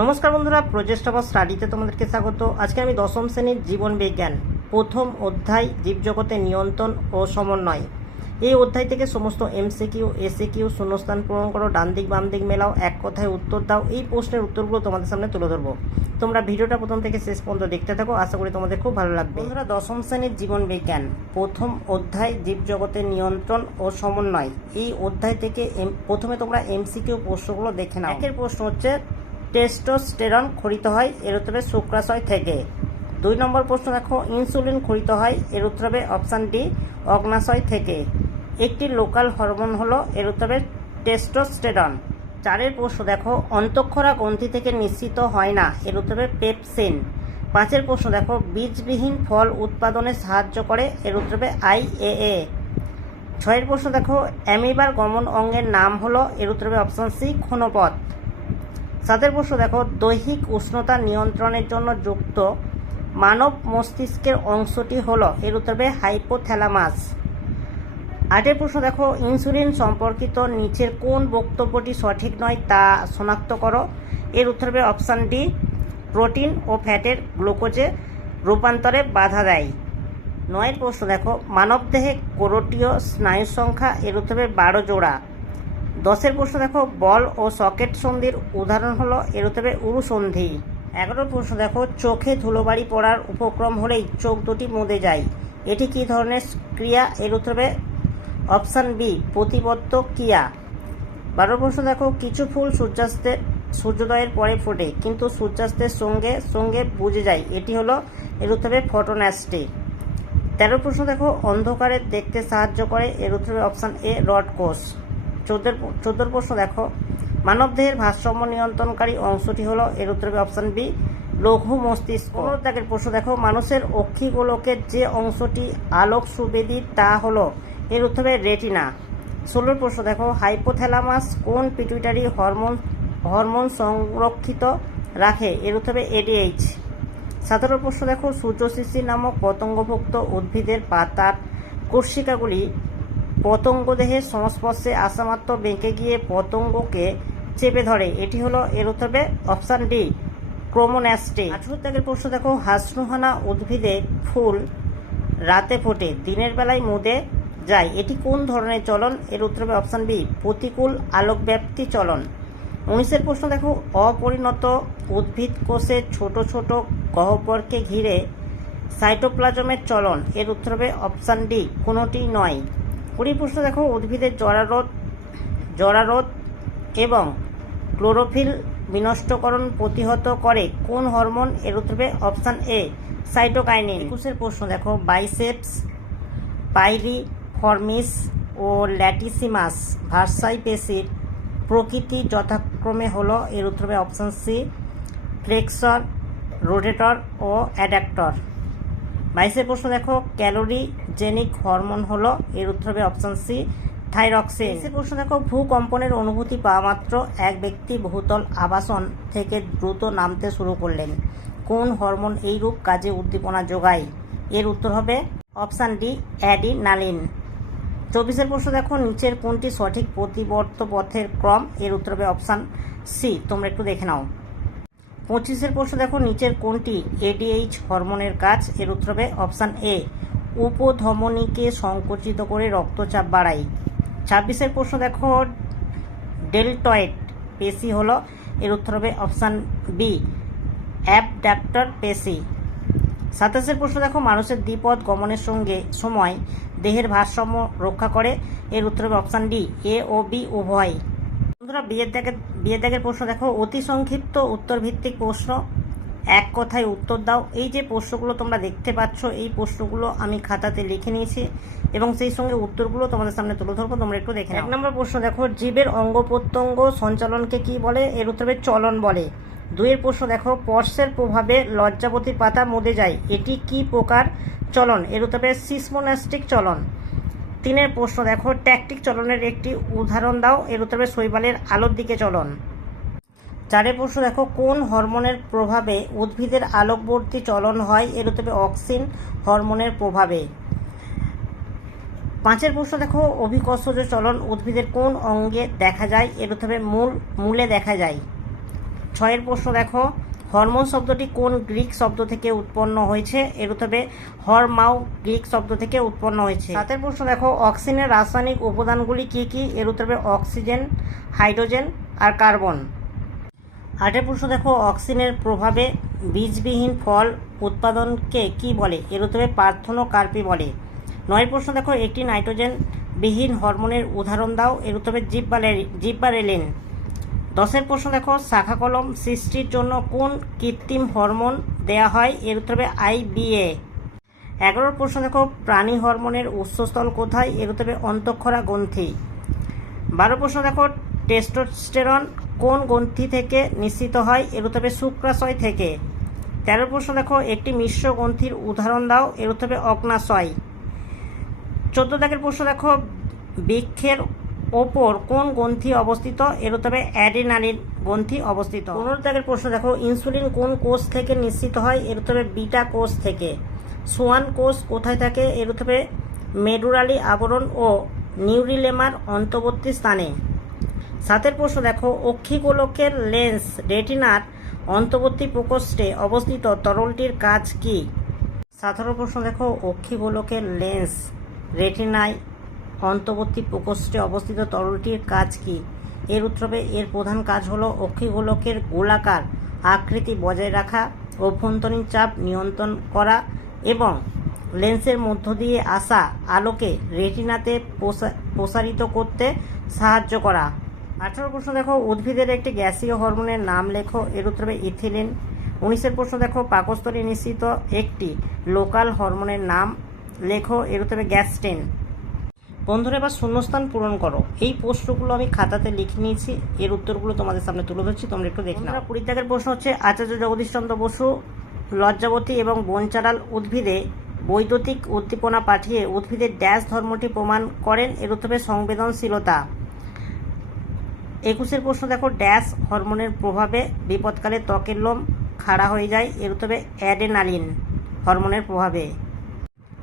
নমস্কার বন্ধুরা, প্রজেস্ট অফ স্টাডিতে তোমাদেরকে স্বাগত। আজকে আমি দশম শ্রেণীর জীবন বিজ্ঞান প্রথম অধ্যায় জীবজগতের নিয়ন্ত্রণ ও সমন্বয়, এই অধ্যায় থেকে সমস্ত এমসিকিউ, এসিকিউ, শূন্যস্থান পূরণ করো, ডান দিক বাম দিক মেলাও, এক কথায় উত্তর দাও, এই প্রশ্নের উত্তরগুলো তোমাদের সামনে তুলে ধরবো। তোমরা ভিডিওটা প্রথম থেকে শেষ পর্যন্ত দেখতে থাকো, আশা করি তোমাদের খুব ভালো লাগবে। বন্ধুরা, দশম শ্রেণীর জীবন বিজ্ঞান প্রথম অধ্যায় জীবজগতের নিয়ন্ত্রণ ও সমন্বয়, এই অধ্যায় থেকে প্রথমে তোমরা এমসিকিউ প্রশ্নগুলো দেখে নাও। একের প্রশ্ন হচ্ছে, টেস্টোস্টেরন খরিত হয় এর উত্তরে শুক্রাশয় থেকে। 2 নম্বর প্রশ্ন দেখো, ইনসুলিন খরিত হয় এর উত্তরে অপশান ডি অগ্নাশয় থেকে। একটি লোকাল হরমোন হলো এর উত্তরে টেস্টোস্টেরন। 4 প্রশ্ন দেখো, অন্তঃক্ষরা গ্রন্থি থেকে নিঃসৃত হয় না এর উত্তরে পেপসিন। 5 প্রশ্ন দেখো, বীজবিহীন ফল উৎপাদনে সাহায্য করে এর উত্তরে IAA। 6 প্রশ্ন দেখো, অ্যামিবার গমন অঙ্গের নাম হলো এর উত্তরে অপশান সি ক্ষণপথ। 7 প্রশ্ন দেখো, দৈহিক উষ্ণতা নিয়ন্ত্রণের জন্য যুক্ত মানব মস্তিষ্কের অংশটি হলো এর উত্তরে হাইপোথ্যালামাস। 8 প্রশ্ন দেখো, ইনসুলিন সম্পর্কিত নিচের কোন বক্তব্যটি সঠিক নয় তা শনাক্ত করো এর উত্তরে অপশান ডি প্রোটিন ও ফ্যাটের গ্লুকোজে রূপান্তরে বাধা দেয়। 9 প্রশ্ন দেখো, মানবদেহে কোরটীয় স্নায়ুর সংখ্যা এর উত্তরে 12 জোড়া। 10 প্রশ্ন দেখো, বল ও সকেট সন্ধির উদাহরণ হলো এর উত্তরে উরু সন্ধি। 11 প্রশ্ন দেখো, চোখে ধুলোবাড়ি পড়ার উপক্রম হলেই চোখ দুটি মুদে যায়, এটি কী ধরনের ক্রিয়া এর উত্তরে অপশান বি প্রতিবদ্ধ ক্রিয়া। 12 প্রশ্ন দেখো, কিছু ফুল সূর্যোদয়ের পরে ফোটে কিন্তু সূর্যাস্তের সঙ্গে সঙ্গে বুঝে যায়, এটি হলো এর উত্তরে ফটোনাস্টি। 13 প্রশ্ন দেখো, অন্ধকারে দেখতে সাহায্য করে এর উত্তরে অপশান এ রড কোষ। 14 প্রশ্ন দেখো, মানবদেহের ভারসাম্য নিয়ন্ত্রণকারী অংশটি হলো এর উত্তরে অপশান বি লঘু মস্তিষ্ক। 15 প্রশ্ন দেখো, মানুষের অক্ষিগোলকের যে অংশটি আলোক সুবেদী তা হলো এর উত্তরে রেটিনা। 16 প্রশ্ন দেখো, হাইপোথ্যালামাস কোন পিটুইটারি হরমোন সংরক্ষিত রাখে এর উত্তরে ADH। 17 প্রশ্ন দেখো, সূর্যশিশি নামক পতঙ্গভুক্ত উদ্ভিদের পাতার কোষিকাগুলি পতঙ্গদেহের সংস্পর্শে আসামাত্র বেঁকে গিয়ে পতঙ্গকে চেপে ধরে, এটি হলো এর উত্তরে অপশান ডি ক্রোমোন্যাস্টি। 18 প্রশ্ন দেখো, হাসনুহানা উদ্ভিদে ফুল রাতে ফোটে দিনের বেলায় মুদে যায়, এটি কোন ধরনের চলন এর উত্তরে অপশান বি প্রতিকূল আলোকব্যাপ্তি চলন। 19 প্রশ্ন দেখো, অপরিণত উদ্ভিদ কোষে ছোট ছোট গহ্বরকে ঘিরে সাইটোপ্লাজমের চলন এর উত্তরে অপশান ডি কোনোটি নয়। 20 প্রশ্ন দেখো, উদ্ভিদের জরারোধ এবং ক্লোরোফিল বিনষ্টকরণ প্রতিহত করে কোন হরমোন এর উত্তরে অপশান এ সাইটোকাইনিন। 21 প্রশ্ন দেখো, বাইসেপস পাইরিফর্মিস ও ল্যাটিসিমাস ভার্সাই পেশির প্রকৃতি যথাক্রমে হলো এর উত্তরে অপশান সি ফ্লেক্সর, রোটেটর ও অ্যাডাক্টর। 22 প্রশ্ন দেখো, ক্যালোরিজেনিক হরমোন হলো এর উত্তরে অপশান সি থাইরক্সিন। 23 প্রশ্ন দেখো, ভূকম্পনের অনুভূতি পাওয়া মাত্র এক ব্যক্তি বহুতল আবাসন থেকে দ্রুত নামতে শুরু করলেন, কোন হরমোন এইরূপ কাজে উদ্দীপনা যোগায় এর উত্তর হবে অপশান ডি অ্যাডিনালিন। 24 প্রশ্ন দেখো, নিচের কোনটি সঠিক প্রতিবর্ত পথের ক্রম এর উত্তর হবে অপশান সি, তোমরা একটু দেখে নাও। 25 প্রশ্ন দেখো, নিচের কোনটি ADH হরমোনের কাজ এর উত্তর হবে অপশান এ উপধমনীকে সংকুচিত করে রক্তচাপ বাড়ায়। 26 প্রশ্ন দেখো, ডেলটয়েড পেশি হলো এর উত্তর হবে অপশান বি অ্যাবডাক্টর পেশি। 27 প্রশ্ন দেখো, মানুষের দ্বিপদ গমনের সময় দেহের ভারসাম্য রক্ষা করে এর উত্তর হবে অপশান ডি A ও B উভয়। বন্ধুরা, বিয়ের দাগের প্রশ্ন দেখো, অতি সংক্ষিপ্ত উত্তর ভিত্তিক প্রশ্ন, এক কথায় উত্তর দাও। এই যে প্রশ্নগুলো তোমরা দেখতে পাচ্ছ, এই প্রশ্নগুলো আমি খাতাতে লিখে নিয়েছি এবং সেই সঙ্গে উত্তরগুলো তোমাদের সামনে তুলে ধরবো, তোমরা একটু দেখে নাও। 1 নম্বর প্রশ্ন দেখো, জীবের অঙ্গ প্রত্যঙ্গ সঞ্চালনকে কি বলে এর উত্তরে চলন বলে। 2 প্রশ্ন দেখো, স্পর্শের প্রভাবে লজ্জাবতীর পাতা মুদে যায়, এটি কি প্রকার চলন এর উত্তরে সিসমোনাস্টিক চলন। 3 প্রশ্ন দেখো, ট্যাকটিক চলনের একটি উদাহরণ দাও এর উত্তরে শৈবালের আলোর দিকে চলন। 4 প্রশ্ন দেখো, কোন হরমোনের প্রভাবে উদ্ভিদের আলোকবর্তী চলন হয় এর উত্তরে অক্সিন হরমোনের প্রভাবে। 5 প্রশ্ন দেখো, অভিকর্ষজ চলন উদ্ভিদের কোন অঙ্গে দেখা যায় এর উত্তরে মূলে দেখা যায়। 6 প্রশ্ন দেখো, হরমোন শব্দটি কোন গ্রিক শব্দ থেকে উৎপন্ন হয়েছে? এর উত্তর হবে হরমাউ গ্রিক শব্দ থেকে উৎপন্ন হয়েছে। 7 প্রশ্ন দেখো, অক্সিজেনের রাসায়নিক উপাদানগুলি কি কি? এর উত্তর হবে অক্সিজেন, হাইড্রোজেন আর কার্বন। 8 প্রশ্ন দেখো, অক্সিজেনের প্রভাবে বীজবিহীন ফল উৎপাদনকে কি বলে? এর উত্তর হবে পার্থেনোকার্পি বলে। 9 প্রশ্ন দেখো, একটি নাইট্রোজেন বিহীন হরমোনের উদাহরণ দাও। এর উত্তর হবে জিব্বারেলিন। 10 প্রশ্ন দেখো, শাখা কলম সৃষ্টির জন্য কোন কৃত্রিম হরমোন দেয়া হয়? এর উত্তর হবে IBA। 11 প্রশ্ন দেখো, প্রাণী হরমোনের উৎসস্থল কোথায়? এর উত্তর হবে অন্তঃক্ষরা গ্রন্থি। 12 প্রশ্ন দেখো, টেস্টোস্টেরন কোন গ্রন্থি থেকে নিঃসৃত হয়? এর উত্তর হবে শুক্রাশয় থেকে। 13 প্রশ্ন দেখো, একটি মিশ্র গ্রন্থির উদাহরণ দাও। এর উত্তর হবে অগ্নাশয়। 14 দাগের প্রশ্ন দেখো, বৃক্ষের ওপর কোন গ্রন্থি অবস্থিত? এর উত্তর হবে অ্যাড্রিনালিন গ্রন্থি অবস্থিত। 15 দাগের প্রশ্ন দেখো, ইনসুলিন কোন কোষ থেকে নিঃসৃত হয়? এর উত্তর হবে বিটা কোষ থেকে। সোয়ান কোষ কোথায় থাকে? এর উত্তর হবে মেডুলারি আবরণ ও নিউরিলেমার অন্তর্বর্তী স্থানে। 7 প্রশ্ন দেখো, অক্ষিগোলকের লেন্স রেটিনার অন্তর্বর্তী প্রকোষ্ঠে অবস্থিত তরলটির কাজ কি? 17 প্রশ্ন দেখো, অক্ষিগোলকের লেন্স রেটিনায় অন্তর্বর্তী প্রকোষ্ঠে অবস্থিত তরলটির কাজ কি? এর উত্তর হবে এর প্রধান কাজ হলো অক্ষিগোলকের গোলাকার আকৃতি বজায় রাখা, অভ্যন্তরীণ চাপ নিয়ন্ত্রণ করা এবং লেন্সের মধ্য দিয়ে আসা আলোকে রেটিনাতে প্রসারিত করতে সাহায্য করা। 18 প্রশ্ন দেখো, উদ্ভিদের একটি গ্যাসীয় হরমোনের নাম লেখো। এর উত্তর হবে ইথিলিন। 19 প্রশ্ন দেখো, পাকস্থলী নিঃসৃত একটি লোকাল হরমোনের নাম লেখো। এর উত্তর হবে গ্যাস্ট্রিন। বন্ধুরা, এবার শূন্যস্থান পূরণ করো। এই প্রশ্নগুলো আমি খাতাতে লিখে নিয়েছি, এর উত্তরগুলো তোমাদের সামনে তুলে ধরছি, তোমরা একটু দেখে নাও। 20 দাগের প্রশ্ন হচ্ছে, আচার্য জগদীশচন্দ্র বসু লজ্জাবতী এবং বনচারাল উদ্ভিদে বৈদ্যুতিক উদ্দীপনা পাঠিয়ে উদ্ভিদের ড্যাশ ধর্মটি প্রমাণ করেন। এর উত্তর হবে সংবেদনশীলতা। 21 প্রশ্ন দেখো, ড্যাশ হরমোনের প্রভাবে বিপদকালে ত্বকের লোম খাড়া হয়ে যায়। এর উত্তর হবে অ্যাড্রেনালিন হরমোনের প্রভাবে।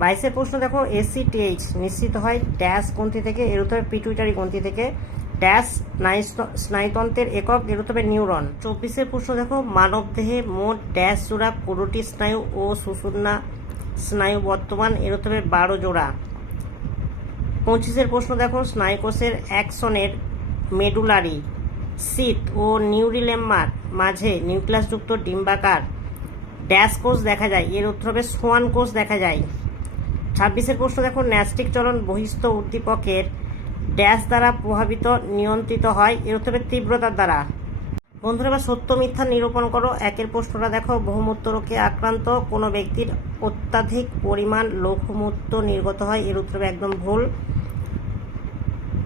22 প্রশ্ন দেখো, ACTH নিঃসৃত হয় ড্যাশ গ্রন্থি থেকে। এর উত্তর হবে পিটুইটারি গ্রন্থি থেকে। ড্যাশ স্নায়ুতন্ত্রের একক। এর উত্তর হবে নিউরন। 24 প্রশ্ন দেখো, মানবদেহে মোট ড্যাশ জোড়া কোরটি স্নায়ু ও সুষুম্না স্নায়ু বর্তমান। এর উত্তর হবে 12 জোড়া। 25 প্রশ্ন দেখো, স্নায়ুকোষের অ্যাক্সনের মেডুলারি শীত ও নিউরিলেমার মাঝে নিউক্লিয়াসযুক্ত ডিম্বাকার ড্যাশ কোষ দেখা যায়। এর উত্তর হবে সোয়ান কোষ দেখা যায়। 26 প্রশ্ন দেখো, ন্যাস্টিক চলন বহিস্থ উদ্দীপকের ড্যাশ দ্বারা প্রভাবিত নিয়ন্ত্রিত হয়। এর উত্তর হবে তীব্রতার দ্বারা। বন্ধুরা, এবার সত্য মিথ্যা নিরূপণ করো। 1 প্রশ্নটা দেখো, বহুমূত্র রোগে আক্রান্ত কোনো ব্যক্তির অত্যাধিক পরিমাণ লঘুমূত্র নির্গত হয়। এর উত্তর হবে একদম ভুল।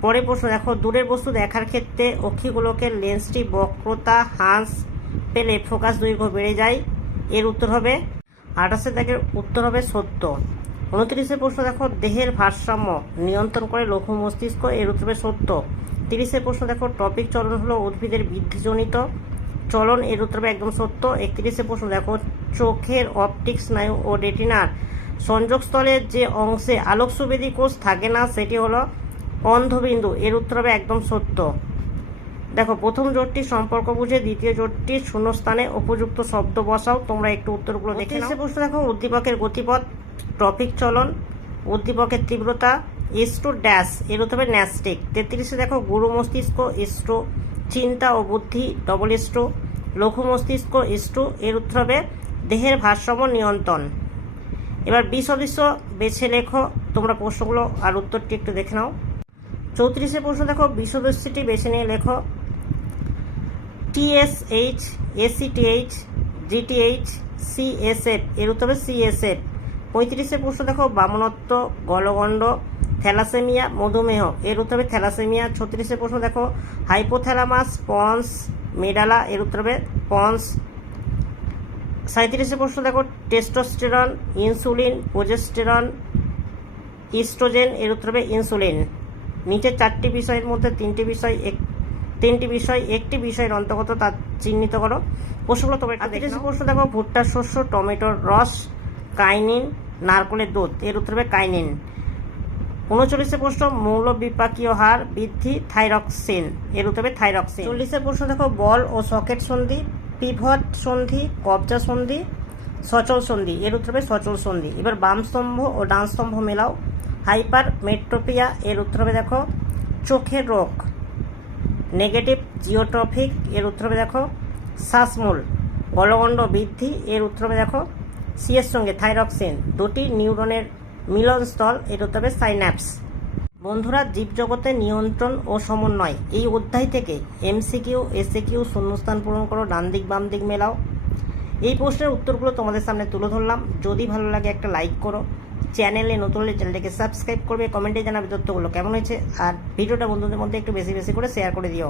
পরের প্রশ্ন দেখো, দূরের বস্তু দেখার ক্ষেত্রে অক্ষিগোলকের লেন্সটি বক্রতা হ্রাস পেলে ফোকাস দৈর্ঘ্য বেড়ে যায়। এর উত্তর হবে 28 দাগের উত্তর হবে সত্য। 29 প্রশ্ন দেখো, দেহের ভারসাম্য নিয়ন্ত্রণ করে লঘু মস্তিষ্ক। এর উত্তর হবে সত্য। 30 প্রশ্ন দেখো, টপিক চলন হলো উদ্ভিদের বৃদ্ধিজনিত চলন। এর উত্তর হবে একদম সত্য। 31 প্রশ্ন দেখো, চোখের অপটিক স্নায়ু ও রেটিনার সংযোগস্থলের যে অংশে আলোক সুবেদী কোষ থাকে না সেটি হলো অন্ধবিন্দু। এর উত্তর হবে একদম সত্য। দেখো, প্রথম জোটটির সম্পর্ক বুঝে দ্বিতীয় জোটটির শূন্যস্থানে উপযুক্ত শব্দ বসাও। তোমরা একটু উত্তরগুলো দেখে নাও। প্রশ্ন দেখো, উদ্দীপকের গতিপথ, টপিক চলন, উদ্দীপকের তীব্রতা, ইস্টু ড্যাশ। এর উত্তর হবে ন্যাস্টিক। 33 দেখো, গুরু মস্তিষ্ক ইস্টু, চিন্তা ও বুদ্ধি ডবল ইস্টু, লঘু মস্তিষ্ক ইস্টু। এর উত্তর হবে দেহের ভারসাম্য নিয়ন্ত্রণ। এবার বিসদৃশ্য বেছে লেখো। তোমরা প্রশ্নগুলো আর উত্তরটি একটু দেখে নাও। 34 প্রশ্ন দেখো, বিসদৃশ্যটি বেছে নিয়ে লেখো। TSH, ACTH, GTH, CSF। এর উত্তর হবে CSF। 35 প্রশ্ন দেখো, বামনত্ব, গলগণ্ড, থ্যালাসেমিয়া, মধুমেহ। এর উত্তর হবে থ্যালাসেমিয়া। 36 প্রশ্ন দেখো, হাইপোথ্যালামাস, পন্স, মেডালা। এর উত্তর হবে পন্স। 37 প্রশ্ন দেখো, টেস্টোস্টেরন, ইনসুলিন, প্রোজেস্টেরন, ইস্ট্রোজেন। এর উত্তর হবে ইনসুলিন। নিচের 4টি বিষয়ের মধ্যে 3টি বিষয় একটি বিষয়ের অন্তর্গত তা চিহ্নিত করো। প্রশ্নগুলো তোমরা একটু দেখে নাও। প্রশ্ন দেখো, ভুট্টার শস্য, টমেটোর রস, কাইনিন, নারকেলের দুধ। এর উত্তর হবে কাইনিন। 39 প্রশ্ন মৌল বিপাকীয় হার বৃদ্ধি থাইরক্সিন, এর উত্তর হবে থাইরক্সিন। 40 প্রশ্ন দেখো বল ও সকেট সন্ধি, পিভট সন্ধি, কবজা সন্ধি, সচল সন্ধি, এর উত্তর হবে সচল সন্ধি। এবার বাম স্তম্ভ ও ডান স্তম্ভ মেলাও। হাইপার মেট্রোপিয়া, এর উত্তর হবে দেখো চোখের রোগ। নেগেটিভ জিওট্রফিক, এর উত্তর হবে দেখো শ্বাসমূল। গলগণ্ড বৃদ্ধি, এর উত্তর হবে দেখো সি এর সঙ্গে থাইরক্সিন। দুটি নিউরনের মিলনস্থল, এর উত্তর হবে সাইন্যাপস। বন্ধুরা, জীবজগতের নিয়ন্ত্রণ ও সমন্বয় এই অধ্যায় থেকে এমসিকিউ এসএকিউ শূন্যস্থান পূরণ করো, ডান দিক বাম দিক মেলাও। এই প্রশ্নের উত্তরগুলো তোমাদের সামনে তুলে ধরলাম। যদি ভালো লাগে একটা লাইক করো, চ্যানেলে নতুন হলে চ্যানেলটাকে সাবস্ক্রাইব করবে, কমেন্টে জানাবে তথ্যগুলো কেমন হয়েছে, আর ভিডিওটা বন্ধুদের মধ্যে একটু বেশি বেশি করে শেয়ার করে দিও।